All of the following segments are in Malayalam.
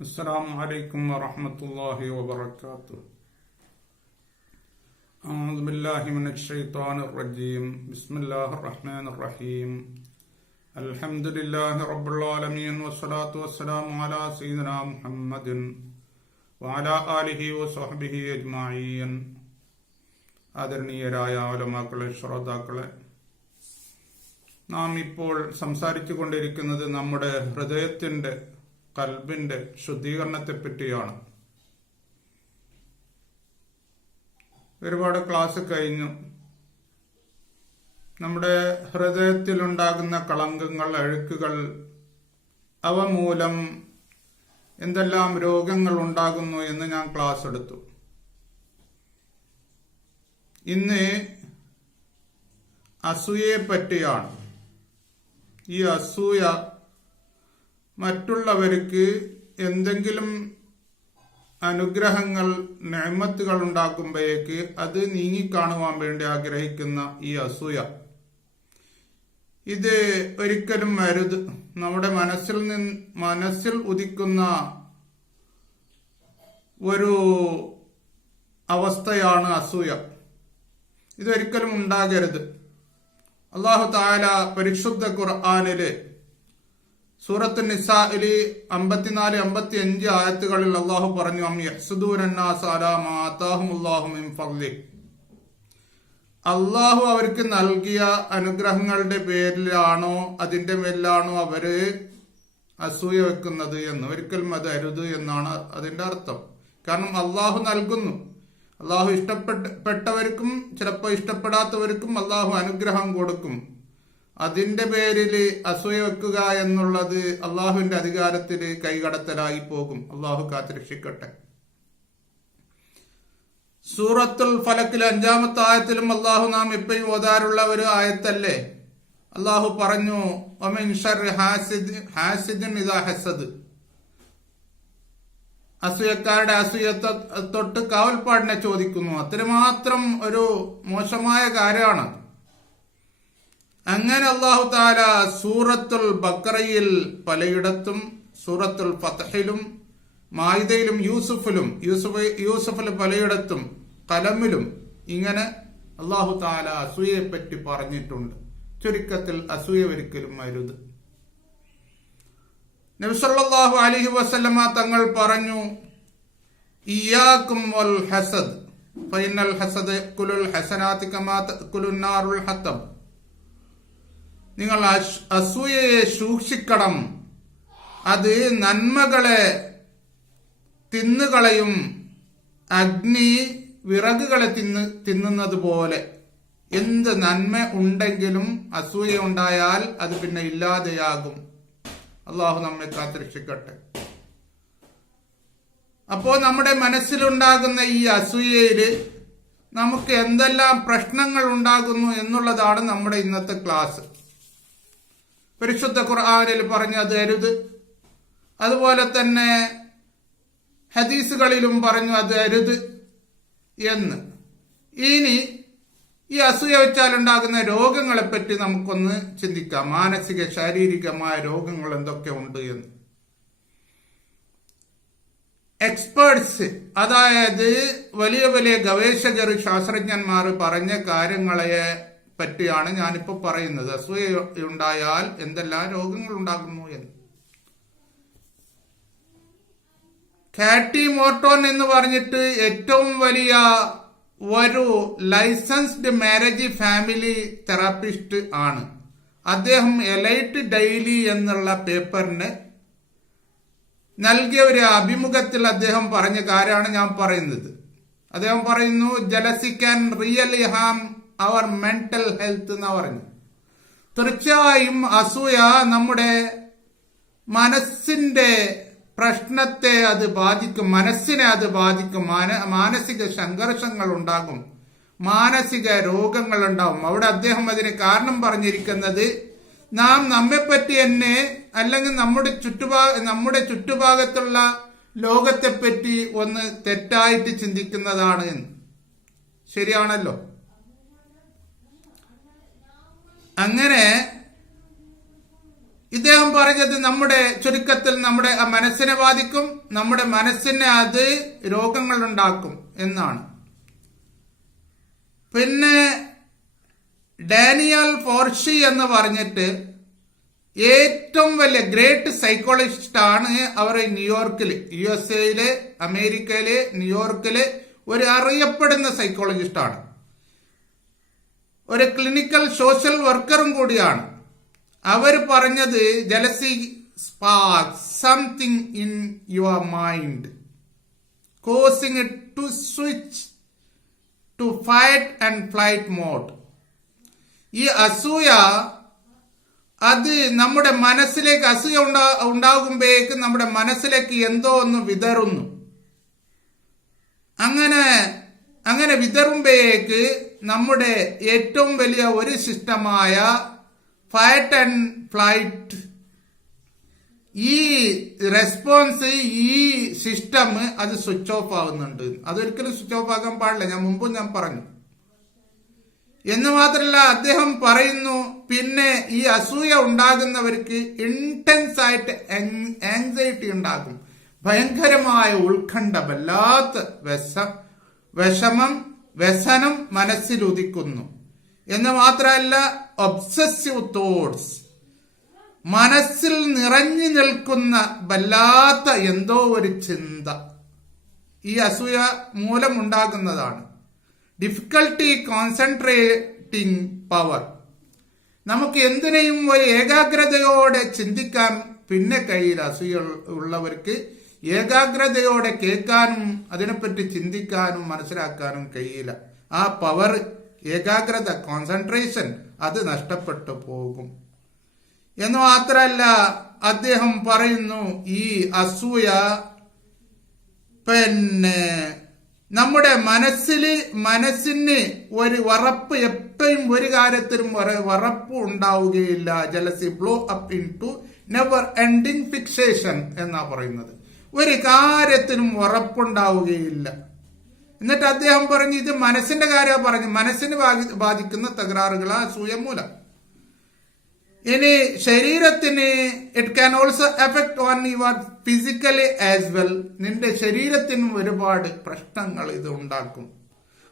السلام عليكم ورحمة الله وبركاته. أعوذ بالله من الشيطان الرجيم. بسم الله الرحمن الرحيم. الحمد لله رب العالمين والصلاة والسلام على سيدنا محمد وعلى آله وصحبه أجمعين. ആദരണീയരായ ഉലമാക്കളെ, ശ്രോതാക്കളെ, നാം ഇപ്പോൾ സംസാരിച്ചു കൊണ്ടിരിക്കുന്നത് നമ്മുടെ ഹൃദയത്തിന്റെ കൽബിന്റെ ശുദ്ധീകരണത്തെ പറ്റിയാണ്. ഒരുപാട് ക്ലാസ് കഴിഞ്ഞു. നമ്മുടെ ഹൃദയത്തിലുണ്ടാകുന്ന കളങ്കങ്ങൾ, അഴുക്കുകൾ, അവ മൂലം എന്തെല്ലാം രോഗങ്ങൾ ഉണ്ടാകുന്നു എന്ന് ഞാൻ ക്ലാസ് എടുത്തു. ഇന്ന് അസൂയയെ പറ്റിയാണ്. ഈ അസൂയ മറ്റുള്ളവർക്ക് എന്തെങ്കിലും അനുഗ്രഹങ്ങൾ, നിഅമത്തുകൾ ഉണ്ടാക്കുമ്പോഴേക്ക് അത് നീങ്ങിക്കാണുവാൻ വേണ്ടി ആഗ്രഹിക്കുന്ന ഈ അസൂയ, ഇത് ഒരിക്കലും അരുത്. നമ്മുടെ മനസ്സിൽ ഉദിക്കുന്ന ഒരു അവസ്ഥയാണ് അസൂയ. ഇതൊരിക്കലും ഉണ്ടാകരുത്. അല്ലാഹു തആല പരിശുദ്ധ ഖുർആനിലെ സൂറത്ത് നിസാഇലെ 54-55 ആയത്തുകളിൽ അല്ലാഹു പറഞ്ഞു, അല്ലാഹു അവർക്ക് നൽകിയ അനുഗ്രഹങ്ങളുടെ പേരിലാണോ അതിന്റെ മേലാണോ അവര് അസൂയ വെക്കുന്നത് എന്ന്. ഒരിക്കലും അത് അരുത് എന്നാണ് അതിന്റെ അർത്ഥം. കാരണം അല്ലാഹു നൽകുന്നു. അല്ലാഹു ഇഷ്ടപ്പെട്ടവർക്കും ചിലപ്പോൾ ഇഷ്ടപ്പെടാത്തവർക്കും അല്ലാഹു അനുഗ്രഹം കൊടുക്കും. അതിന്റെ പേരിൽ അസൂയ വെക്കുക എന്നുള്ളത് അള്ളാഹുവിന്റെ അധികാരത്തിൽ കൈകടത്തലായി പോകും. അള്ളാഹു കാത്തുരക്ഷിക്കട്ടെ. സൂറത്തുൽ ഫലക്കിലെ 5-ാമത്തെ ആയത്തിലും അള്ളാഹു നാം എപ്പോഴും ഓതാറുള്ള ഒരു ആയത്തല്ലേ. അള്ളാഹു പറഞ്ഞു, വമിൻ ശർരി ഹാസിദിൻ ഇദാ ഹസദ്. അസൂയക്കാരുടെ അസൂയ തൊട്ട് കാവൽപ്പാടിനെ ചോദിക്കുന്നു. അത്രമാത്രം ഒരു മോശമായ കാര്യമാണ്. അങ്ങനെ അല്ലാഹു തആല സൂറത്തുൽ ബഖറയിൽ പലയിടത്തും, സൂറത്തുൽ ഫത്ഹിലും, മാഇദയിലും, യൂസുഫിൽ പലയിടത്തും, ഖലമിലും ഇങ്ങനെ അല്ലാഹു തആല അസൂയയെ പറ്റി പറഞ്ഞിട്ടുണ്ട്. ചുരുക്കത്തിൽ അസൂയ ഒരിക്കലും അരുത്. നബി സല്ലല്ലാഹു അലൈഹി വസല്ലമ തങ്ങൾ പറഞ്ഞു, ഇയ്യാകും വൽ ഹസദ് ഫഇന്നൽ ഹസദ യഅകുലുൽ ഹസനാതി കമാ തഅകുലുൻ നാറുൽ ഹത്തബ്. നിങ്ങൾ അസൂയയെ സൂക്ഷിക്കണം. അത് നന്മകളെ തിന്നുകളയും. അഗ്നി വിറകുകളെ തിന്നുന്നത് പോലെ. എന്ത് നന്മ ഉണ്ടെങ്കിലും അസൂയ ഉണ്ടായാൽ അത് പിന്നെ ഇല്ലാതെയാകും. അള്ളാഹു നമ്മെ കാത്തുരക്ഷിക്കട്ടെ. അപ്പോ നമ്മുടെ മനസ്സിലുണ്ടാകുന്ന ഈ അസൂയയില് നമുക്ക് എന്തെല്ലാം പ്രശ്നങ്ങൾ ഉണ്ടാകുന്നു എന്നുള്ളതാണ് നമ്മുടെ ഇന്നത്തെ ക്ലാസ്. പരിശുദ്ധ ഖുർആനിൽ പറഞ്ഞു അത് അരുത്. അതുപോലെ തന്നെ ഹദീസുകളിലും പറഞ്ഞു അത് അരുത് എന്ന്. ഇനി ഈ അസൂയ വെച്ചാൽ ഉണ്ടാകുന്ന രോഗങ്ങളെ പറ്റി നമുക്കൊന്ന് ചിന്തിക്കാം. മാനസിക, ശാരീരികമായ രോഗങ്ങൾ എന്തൊക്കെ ഉണ്ട് എന്ന്. എക്സ്പേർട്സ്, അതായത് വലിയ വലിയ ഗവേഷകർ, ശാസ്ത്രജ്ഞന്മാർ പറഞ്ഞ കാര്യങ്ങളെ പറ്റിയാണ് ഞാനിപ്പോ പറയുന്നത്. അസൂയ ഉണ്ടായാൽ എന്തെല്ലാം രോഗങ്ങൾ ഉണ്ടാകുന്നു എന്ന്. കാറ്റി മോർട്ടോൺ എന്ന് പറഞ്ഞിട്ട് ഏറ്റവും വലിയ ഒരു ലൈസൻസ്ഡ് മാരേജ് ഫാമിലി തെറാപ്പിസ്റ്റ് ആണ്. അദ്ദേഹം എലൈറ്റ് ഡെയിലി എന്നുള്ള പേപ്പറിന് നൽകിയ ഒരു അഭിമുഖത്തിൽ അദ്ദേഹം പറഞ്ഞ കാര്യമാണ് ഞാൻ പറയുന്നത്. അദ്ദേഹം പറയുന്നു, jealousy can really harm our mental health എന്ന് പറഞ്ഞു. തീർച്ചയായും അസൂയ നമ്മുടെ മനസ്സിന്റെ പ്രശ്നത്തെ അത് ബാധിക്കും, മനസ്സിനെ അത് ബാധിക്കും. മാനസിക സംഘർഷങ്ങൾ ഉണ്ടാകും, മാനസിക രോഗങ്ങൾ ഉണ്ടാവും. അവിടെ അദ്ദേഹം അതിന് കാരണം പറഞ്ഞിരിക്കുന്നത്, നാം നമ്മെപ്പറ്റി തന്നെ അല്ലെങ്കിൽ നമ്മുടെ ചുറ്റുഭാഗത്തുള്ള ലോകത്തെപ്പറ്റി ഒന്ന് തെറ്റായിട്ട് ചിന്തിക്കുന്നതാണ് എന്ന്. ശരിയാണല്ലോ. അങ്ങനെ ഇദ്ദേഹം പറഞ്ഞത് നമ്മുടെ ചുരുക്കത്തിൽ നമ്മുടെ മനസ്സിനെ ബാധിക്കും, നമ്മുടെ മനസ്സിനെ അത് രോഗങ്ങൾ ഉണ്ടാക്കും എന്നാണ്. പിന്നെ ഡാനിയൽ ഫോർഷി എന്ന് പറഞ്ഞിട്ട് ഏറ്റവും വലിയ ഗ്രേറ്റ് സൈക്കോളജിസ്റ്റ് ആണ്. അവർ ന്യൂയോർക്കില്, USA അമേരിക്കയിലെ ന്യൂയോർക്കില് ഒരു അറിയപ്പെടുന്ന സൈക്കോളജിസ്റ്റ് ആണ്. ഒരു ക്ലിനിക്കൽ സോഷ്യൽ വർക്കറും കൂടിയാണ്. അവർ പറഞ്ഞത് jealousy sparks something in your mind causing it to switch to fight and flight mode. ഈ അസൂയ അത് നമ്മുടെ മനസ്സിലേക്ക്, അസൂയ ഉണ്ടാകുമ്പോഴേക്ക് നമ്മുടെ മനസ്സിലേക്ക് എന്തോ ഒന്ന് വിതറുന്നു. അങ്ങനെ വിതറുമ്പോഴേക്ക് നമ്മുടെ ഏറ്റവും വലിയ ഒരു സിസ്റ്റമായ ഫൈറ്റ് ആൻഡ് ഫ്ലൈറ്റ്, ഈ റെസ്പോൺസ്, ഈ സിസ്റ്റം അത് സ്വിച്ച് ഓഫ് ആവുന്നുണ്ട്. അതൊരിക്കലും സ്വിച്ച് ഓഫ് ആകാൻ പാടില്ല. മുമ്പും ഞാൻ പറഞ്ഞു. എന്ന് മാത്രമല്ല, അദ്ദേഹം പറയുന്നു, പിന്നെ ഈ അസൂയ ഉണ്ടാകുന്നവർക്ക് ഇന്റൻസ് ആയിട്ട് ആങ്സൈറ്റി ഉണ്ടാകും, ഭയങ്കരമായ ഉത്കണ്ഠ, വല്ലാത്ത വ്യസനം മനസ്സിൽ ഉദിക്കുന്നു. എന്ന് മാത്രമല്ല, ഒബ്സസീവ് തോട്ട്സ്, മനസ്സിൽ നിറഞ്ഞു നിൽക്കുന്ന വല്ലാത്ത എന്തോ ഒരു ചിന്ത ഈ അസൂയ മൂലം ഉണ്ടാകുന്നതാണ്. ഡിഫിക്കൽട്ടി കോൺസെൻട്രേറ്റിംഗ് പവർ, നമുക്ക് എന്തിനേയും ഒരു ഏകാഗ്രതയോടെ ചിന്തിക്കാൻ പിന്നെ കഴിയില്ല. അസൂയ ഉള്ളവർക്ക് ഏകാഗ്രതയോടെ കേൾക്കാനും അതിനെപ്പറ്റി ചിന്തിക്കാനും മനസ്സിലാക്കാനും കഴിയില്ല. ആ പവർ, ഏകാഗ്രത, കോൺസെൻട്രേഷൻ അത് നഷ്ടപ്പെട്ടു പോകും. എന്ന് മാത്രമല്ല, അദ്ദേഹം പറയുന്നു, ഈ അസൂയ പിന്നെ നമ്മുടെ മനസ്സിന് ഒരു ഉറപ്പ്, എപ്പോഴും ഒരു കാര്യത്തിലും ഉറപ്പ് ഉണ്ടാവുകയില്ല. Jealousy blow up into never ending fixation എന്നാ പറയുന്നത്. ഒരു കാര്യത്തിനും ഉറപ്പുണ്ടാവുകയില്ല. എന്നിട്ട് അദ്ദേഹം പറഞ്ഞു, ഇത് മനസ്സിന്റെ കാര്യം പറഞ്ഞു, മനസ്സിന് ബാധിക്കുന്ന തകരാറുകളാ അസൂയ മൂലം. ഇനി ശരീരത്തിന് it can also effect on your physically as well, നിന്റെ ശരീരത്തിനും ഒരുപാട് പ്രശ്നങ്ങൾ ഇത് ഉണ്ടാക്കും.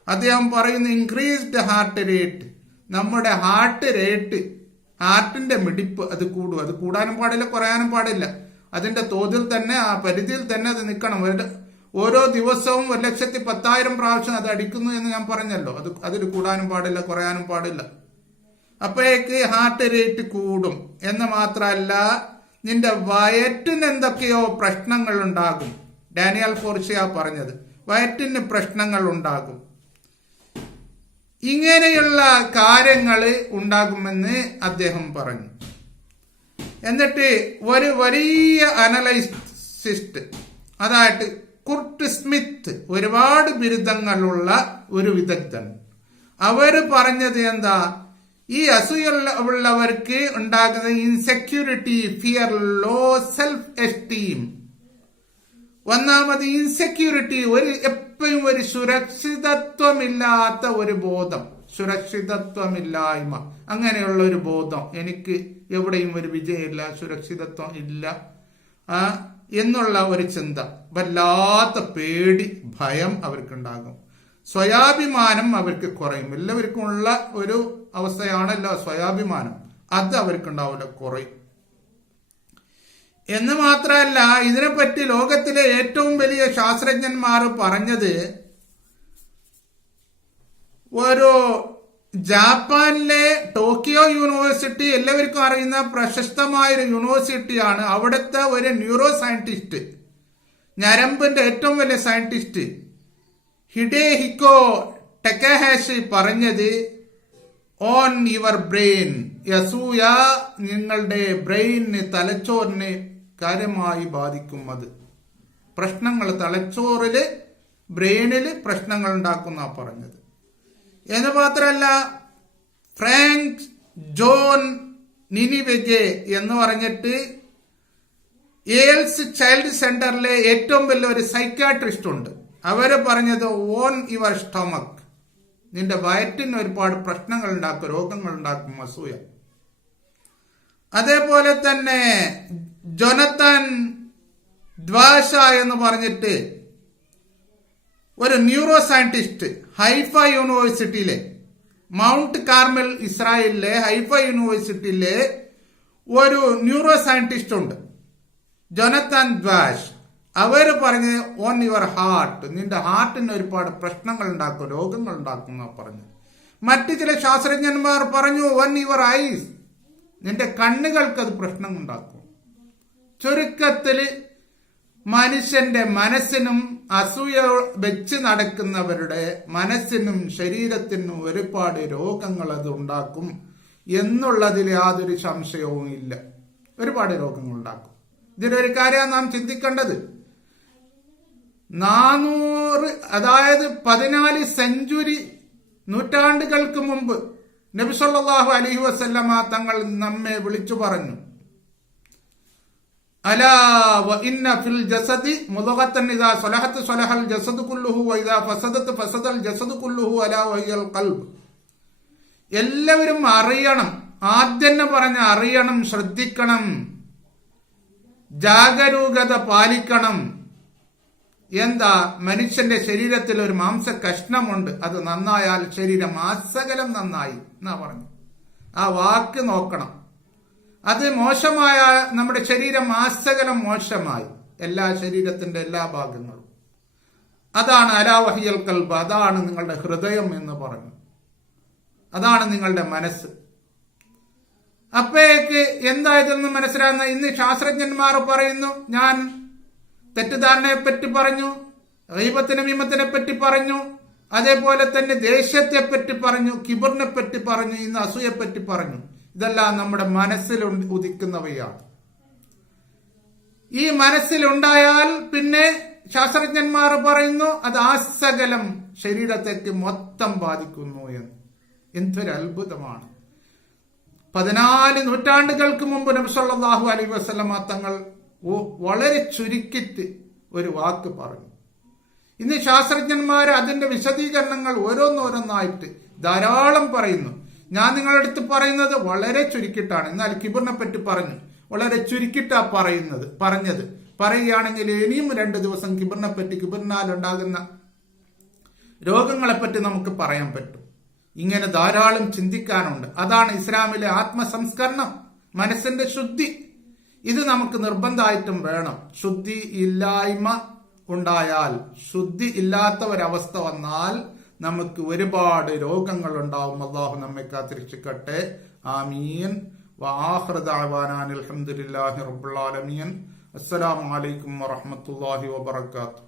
അദ്ദേഹം പറയുന്നു, ഇൻക്രീസ്ഡ് ഹാർട്ട് റേറ്റ്, നമ്മുടെ ഹാർട്ട് റേറ്റ്, ഹാർട്ടിന്റെ മിടിപ്പ് അത് കൂടും. അത് കൂടാനും പാടില്ല, കുറയാനും പാടില്ല. അതിന്റെ തോതിൽ തന്നെ, ആ പരിധിയിൽ തന്നെ അത് നിൽക്കണം. ഓരോ ദിവസവും 1,10,000 പ്രാവശ്യം അത് അടിക്കുന്നു എന്ന് ഞാൻ പറഞ്ഞല്ലോ. അതിൽ കൂടാനും പാടില്ല, കുറയാനും പാടില്ല. അപ്പോഴേക്ക് ഹാർട്ട് റേറ്റ് കൂടും. എന്ന് മാത്രമല്ല, നിന്റെ വയറ്റിന് എന്തൊക്കെയോ പ്രശ്നങ്ങൾ ഉണ്ടാകും. ഡാനിയൽ ഫോർഷിയ പറഞ്ഞത്, വയറ്റിന് പ്രശ്നങ്ങൾ ഉണ്ടാകും. ഇങ്ങനെയുള്ള കാര്യങ്ങൾ ഉണ്ടാകുമെന്ന് അദ്ദേഹം പറഞ്ഞു. എന്നിട്ട് ഒരു വലിയ അനലൈസിസ്റ്റ്, അതായത് കുർട്ട് സ്മിത്ത്, ഒരുപാട് ബിരുദങ്ങളുള്ള ഒരു വിദഗ്ധൻ, അവര് പറഞ്ഞത് എന്താ, ഈ അസൂയുള്ളവർക്ക് ഉണ്ടാകുന്ന insecurity, fear, low self esteem. ഒന്നാമത് ഇൻസെക്യൂരിറ്റി, എപ്പോഴും ഒരു സുരക്ഷിതത്വമില്ലാത്ത ഒരു ബോധം, സുരക്ഷിതത്വമില്ലായ്മ, അങ്ങനെയുള്ള ഒരു ബോധം. എനിക്ക് എവിടെയും ഒരു വിജയമില്ല, സുരക്ഷിതത്വം ഇല്ല എന്നുള്ള ഒരു ചിന്ത, വല്ലാത്ത പേടി, ഭയം അവർക്കുണ്ടാകും. സ്വയാഭിമാനം അവർക്ക് കുറയും. എല്ലാവർക്കും ഉള്ള ഒരു അവസ്ഥയാണല്ലോ സ്വയാഭിമാനം, അത് അവർക്കുണ്ടാവില്ല, കുറയും. എന്ന് മാത്രമല്ല, ഇതിനെപ്പറ്റി ലോകത്തിലെ ഏറ്റവും വലിയ ശാസ്ത്രജ്ഞന്മാർ പറഞ്ഞത്, ഒരു ജാപ്പാനിലെ ടോക്കിയോ യൂണിവേഴ്സിറ്റി, എല്ലാവർക്കും അറിയുന്ന പ്രശസ്തമായൊരു യൂണിവേഴ്സിറ്റിയാണ്. അവിടുത്തെ ഒരു ന്യൂറോ സയന്റിസ്റ്റ്, ഞരമ്പിന്റെ ഏറ്റവും വലിയ സയന്റിസ്റ്റ് ഹിഡേഹിക്കോ ടെക്കഹാഷി പറഞ്ഞത്, ഓൺ യുവർ ബ്രെയിൻ, അസൂയ നിങ്ങളുടെ ബ്രെയിനിന്, തലച്ചോറിന് കാര്യമായി ബാധിക്കും. അത് പ്രശ്നങ്ങൾ, തലച്ചോറില്, ബ്രെയിനില് പ്രശ്നങ്ങൾ ഉണ്ടാക്കുന്ന പറഞ്ഞത്. എന്ന് മാത്രമല്ല, ഫ്രാങ്ക് ജോൺ നിനിവെഗെ എന്ന് പറഞ്ഞിട്ട് ഏൽസ് ചൈൽഡ് സെന്ററിലെ ഏറ്റവും വലിയ ഒരു സൈക്യാട്രിസ്റ്റ് ഉണ്ട്. അവര് പറഞ്ഞത്, ഓൺ യുവർ സ്റ്റൊമക്, നിന്റെ വയറ്റിന് ഒരുപാട് പ്രശ്നങ്ങൾ ഉണ്ടാക്കും, രോഗങ്ങൾ ഉണ്ടാക്കും അസൂയ. അതേപോലെ തന്നെ ജോനത്തൻ ദ്വാഷ എന്ന് പറഞ്ഞിട്ട് ഒരു ന്യൂറോ സയന്റിസ്റ്റ് ഹൈഫ യൂണിവേഴ്സിറ്റിയിലെ മൗണ്ട് കാർമൽ ഇസ്രായേലിലെ ഹൈഫ യൂണിവേഴ്സിറ്റിയിലെ ഒരു ന്യൂറോ സയന്റിസ്റ്റ് ഉണ്ട്, ജോനത്തൻ ദ്വാഷ്. അവര് പറഞ്ഞ് ഓൺ യുവർ ഹാർട്ട്, നിന്റെ ഹാർട്ടിന് ഒരുപാട് പ്രശ്നങ്ങൾ ഉണ്ടാക്കും, രോഗങ്ങൾ ഉണ്ടാക്കും എന്നാ പറഞ്ഞു. മറ്റു ചില ശാസ്ത്രജ്ഞന്മാർ പറഞ്ഞു ഓൺ യുവർ ഐസ്, നിന്റെ കണ്ണുകൾക്ക് അത് പ്രശ്നം ഉണ്ടാക്കും. ചുരുക്കത്തില് മനുഷ്യന്റെ മനസ്സിനും അസൂയ വെച്ച് നടക്കുന്നവരുടെ മനസ്സിനും ശരീരത്തിനും ഒരുപാട് രോഗങ്ങൾ അത് ഉണ്ടാക്കും എന്നുള്ളതിൽ യാതൊരു സംശയവും ഇല്ല. ഒരുപാട് രോഗങ്ങൾ ഉണ്ടാക്കും. ഇതിലൊരു കാര്യം നാം ചിന്തിക്കേണ്ടത്, 400 അതായത് 14 സെഞ്ചുറി നൂറ്റാണ്ടുകൾക്ക് മുമ്പ് നബി സല്ലല്ലാഹു അലൈഹി വസല്ലമ തങ്ങൾ നമ്മെ വിളിച്ചു പറഞ്ഞു, അലാ വ ഇന്ന ഫിൽ ജസദി മുദ്ഗതൻ ഇദാ സ്വലഹത് സ്വലഹൽ ജസദു കുല്ലുഹു വ ഇദാ ഫസദത് ഫസദൽ ജസദു കുല്ലുഹു അലാ വഹിയൽ ഖൽബ്. എല്ലാവരും അറിയണം, ആദ്യം പറഞ്ഞ അറിയണം, ശ്രദ്ധിക്കണം, ജാഗരൂകത പാലിക്കണം. എന്താ? മനുഷ്യന്റെ ശരീരത്തിൽ ഒരു മാംസ കഷ്ണമുണ്ട്, അത് നന്നായാൽ ശരീരം ആസകലം നന്നായി എന്നാ പറഞ്ഞു. ആ വാക്ക് നോക്കണം. അത് മോശമായ നമ്മുടെ ശരീരം ആസകലം മോശമായി, എല്ലാ ശരീരത്തിന്റെ എല്ലാ ഭാഗങ്ങളും. അതാണ് അലാ വഹിയൽ ഖൽബ്, അതാണ് നിങ്ങളുടെ ഹൃദയം എന്ന് പറഞ്ഞു, അതാണ് നിങ്ങളുടെ മനസ്സ്. അപ്പോഴേക്ക് എന്തായതെന്ന് മനസ്സിലാകുന്ന ഇന്ന് ശാസ്ത്രജ്ഞന്മാർ പറയുന്നു, ഞാൻ തെറ്റിദ്ധാരണയെ പറ്റി പറഞ്ഞു, ഗീബത്തിനെ മീമത്തിനെ പറ്റി പറഞ്ഞു, അതേപോലെ തന്നെ ദേഷ്യത്തെ പറ്റി പറഞ്ഞു, കിബറിനെ പറ്റി പറഞ്ഞു, ഇന്ന് അസൂയെ പറ്റി പറഞ്ഞു. ഇതെല്ലാം നമ്മുടെ മനസ്സിൽ ഉദിക്കുന്നവയാണ്. ഈ മനസ്സിലുണ്ടായാൽ പിന്നെ ശാസ്ത്രജ്ഞന്മാർ പറയുന്നു അത് ആസകലം ശരീരത്തേക്ക് മൊത്തം ബാധിക്കുന്നു എന്ന്. എന്തൊരു അത്ഭുതമാണ്! 14 നൂറ്റാണ്ടുകൾക്ക് മുമ്പ് നബി സല്ലല്ലാഹു അലൈഹി വസല്ലമ തങ്ങൾ വളരെ ചുരുക്കിട്ട് ഒരു വാക്ക് പറഞ്ഞു. ഇന്ന് ശാസ്ത്രജ്ഞന്മാർ അതിന്റെ വിശദീകരണങ്ങൾ ഓരോന്നോരോന്നായിട്ട് ധാരാളം പറയുന്നു. ഞാൻ നിങ്ങളുടെ അടുത്ത് പറയുന്നത് വളരെ ചുരുക്കിട്ടാണ്. എന്നാൽ കിബറിനെ പറ്റി പറഞ്ഞു, വളരെ ചുരുക്കിട്ടാ പറഞ്ഞത് പറയുകയാണെങ്കിൽ ഇനിയും 2 ദിവസം കിബറിനെ പറ്റി, കിബറിനാൽ ഉണ്ടാകുന്ന രോഗങ്ങളെപ്പറ്റി നമുക്ക് പറയാൻ പറ്റും. ഇങ്ങനെ ധാരാളം ചിന്തിക്കാനുണ്ട്. അതാണ് ഇസ്ലാമിലെ ആത്മസംസ്കരണം, മനസ്സിന്റെ ശുദ്ധി. ഇത് നമുക്ക് നിർബന്ധമായിട്ടും വേണം. ശുദ്ധി ഇല്ലായ്മ ഉണ്ടായാൽ, ശുദ്ധി ഇല്ലാത്ത ഒരവസ്ഥ വന്നാൽ നമുക്ക് ഒരുപാട് രോഗങ്ങൾ ഉണ്ടാവും. അല്ലാഹു നമ്മെ കാത്തിരക്ഷിക്കട്ടെ. ആമീൻ. വആഖിറു ദഅവാനാ അൽഹംദുലില്ലാഹി റബ്ബിൽ ആലമീൻ. അസ്സലാമു അലൈക്കും വറഹ്മത്തുള്ളാഹി വബറകാതുഹു.